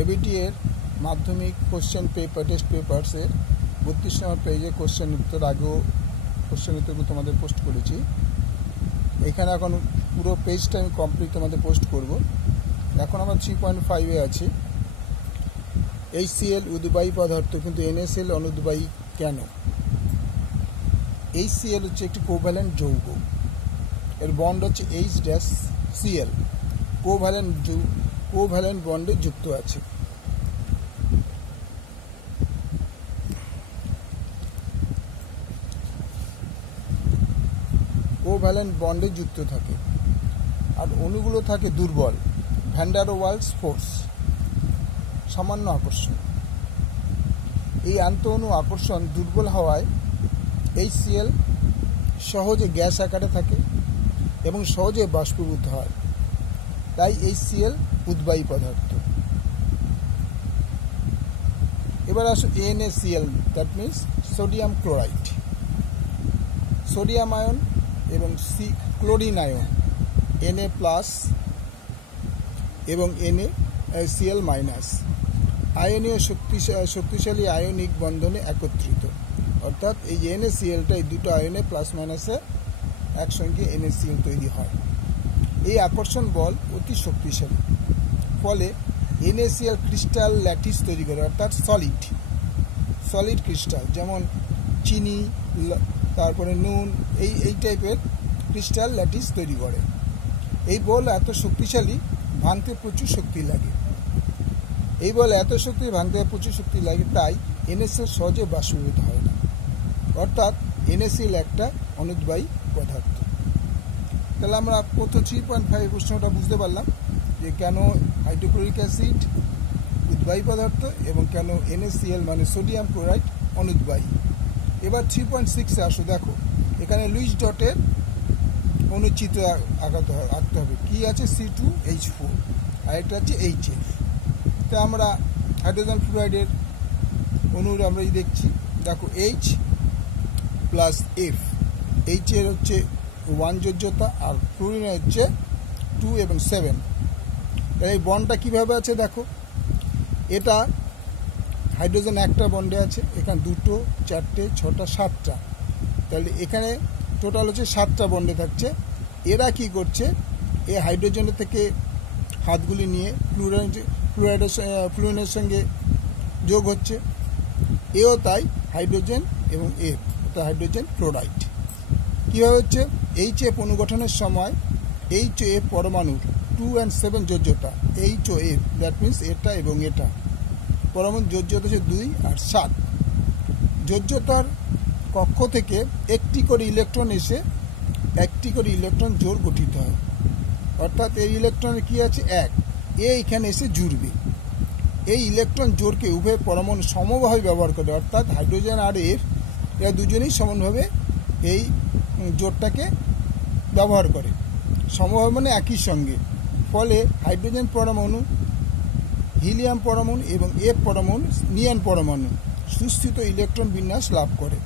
ABT এর মাধ্যমিক question paper test পেপারসের 32 নম্বর পেজে কোশ্চেন উত্তর আগেও কোশ্চেন উত্তরগুলো তোমাদের পোস্ট করেছি। এখানে এখন পুরো পেজটা আমি কমপ্লিট তোমাদের পোস্ট করব। এখন আমরা 3.5-এ আছি। HCl উদ্বায়ী পদার্থ কিন্তু NaCl অনুদ্বায়ী কেন? HCl হচ্ছে একটি কোভ্যালেন্ট যৌগ, এর বন্ড হচ্ছে H-Cl, কোভ্যালেন্ট বন্ডে যুক্ত আছে। কোভ্যালেন্ট বন্ডে যুক্ত থাকে আর অণুগুলো থাকে দুর্বল, ভ্যান ডার ওয়ালস ফোর্স, সামান্য আকর্ষণ। এই আন্তঃঅণু আকর্ষণ দুর্বল হওয়ায় HCl সহজে গ্যাস আকারে থাকে এবং সহজে বাষ্পীভূত হয়, তাই HCl উদ্বায়ী পদার্থ। এবার আসো NaCl, that means sodium chloride. Sodium ion এবং ক্লোরিন আয়ন Na+ এবং NaCl- আয়নীয় শক্তিশালী আয়নিক বন্ধনে একত্রিত, অর্থাৎ এই যে NaClটা এই দুটো আয়নে প্লাস মাইনাসে একসঙ্গে NaCl তৈরি হয়। এই আকর্ষণ বল অতি শক্তিশালী, ফলে NaCl ক্রিস্টাল ল্যাটিস তৈরি করে, অর্থাৎ সলিড ক্রিস্টাল, যেমন চিনি, তারপরে নুন, এই টাইপের ক্রিস্টাল ল্যাটিস তৈরি করে। এই বল এত শক্তিশালী, ভাঙতে প্রচুর শক্তি লাগে। তাই NaCl সহজে বাষ্পীভূত হয় না, অর্থাৎ NaCl একটা অনুদ্বায়ী পদার্থ। তাহলে আমরা প্রথম 3.5 প্রশ্নটা বুঝতে পারলাম যে কেন হাইড্রোক্লোরিক অ্যাসিড উদ্বায়ী পদার্থ এবং কেন NaCl মানে সোডিয়াম ক্লোরাইড অনুদ্বায়ী। এবার 3.6-এ আসো। দেখো এখানে লুইস ডটের অনুচিত্র আঁকতে হবে। কি আছে? C2H4 আর এটা হচ্ছে HF। তো আমরা হাইড্রোজেন ফ্লুরাইডের অণুর আমরা দেখছি। দেখো H+F, H এর হচ্ছে 1 যোজ্যতা আর ফ্লুরিনের হচ্ছে 2 এবং 7। তাহলে এই বন্ডটা কীভাবে আছে দেখো, এটা হাইড্রোজেন একটা বন্ডে আছে, এখানে 2, 4, 6, 7টা, তাহলে এখানে টোটাল হচ্ছে 7টা বন্ডে থাকছে। এরা কি করছে, এই হাইড্রোজেনের থেকে হাতগুলি নিয়ে ফ্লুরিনের সঙ্গে যোগ হচ্ছে, এও তাই হাইড্রোজেন এবং এফ, অর্থাৎ হাইড্রোজেন ক্লোরাইড। কীভাবে হচ্ছে? HF অনুগঠনের সময় HF পরমাণুর 2 and 7 যোজ্যতা, HOF, দ্যাট মিনস এটা এবং এটা পরমাণু যোজ্যতা হচ্ছে 2 আর 7। যোজ্যতার কক্ষ থেকে একটি করে ইলেকট্রন এসে একটি করে ইলেকট্রন জোড় গঠিত হয়, অর্থাৎ এই ইলেকট্রনের কি আছে? 1, এখানে এসে জুড়বে। এই ইলেকট্রন জোড়কে উভয় পরমাণু সমভাবে ব্যবহার করে, অর্থাৎ হাইড্রোজেন আর এফ এরা দুজনেই সমানভাবে এই জোড়টাকে ব্যবহার করে, সমভাবে মানে একই সঙ্গে। ফলে হাইড্রোজেন পরমাণু, হিলিয়াম পরমাণু এবং এফ পরমাণু, নিয়ন পরমাণু সুস্থিত ইলেকট্রন বিন্যাস লাভ করে।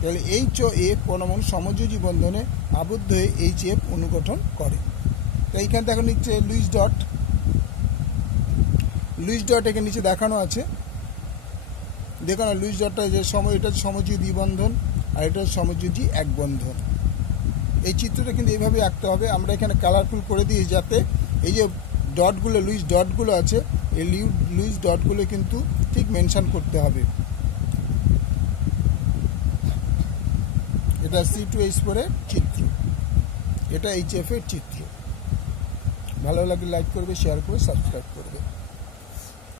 তাহলে H ও F পরমাণু সমযোজী বন্ধনে আবদ্ধ হয়ে HF অনুগঠন করে। তো এইখানে দেখো নিচে লুইস ডট এখানে নিচে দেখানো আছে। দেখো না, লুইস ডটটা যে এটা সমযোজী দ্বিবন্ধন আর এটা সমযোজী এক বন্ধন। এই চিত্রটা কিন্তু এইভাবে আঁকতে হবে। আমরা এখানে কালারফুল করে দিই যাতে এই যে ডটগুলো, লুইস ডটগুলো আছে, এই লুইস ডটগুলো কিন্তু ঠিক মেনশন করতে হবে। এটা C2H4 এর চিত্র, এটা HF এর চিত্র। ভালো লাগলে লাইক করবে, শেয়ার করবে, সাবস্ক্রাইব করবে।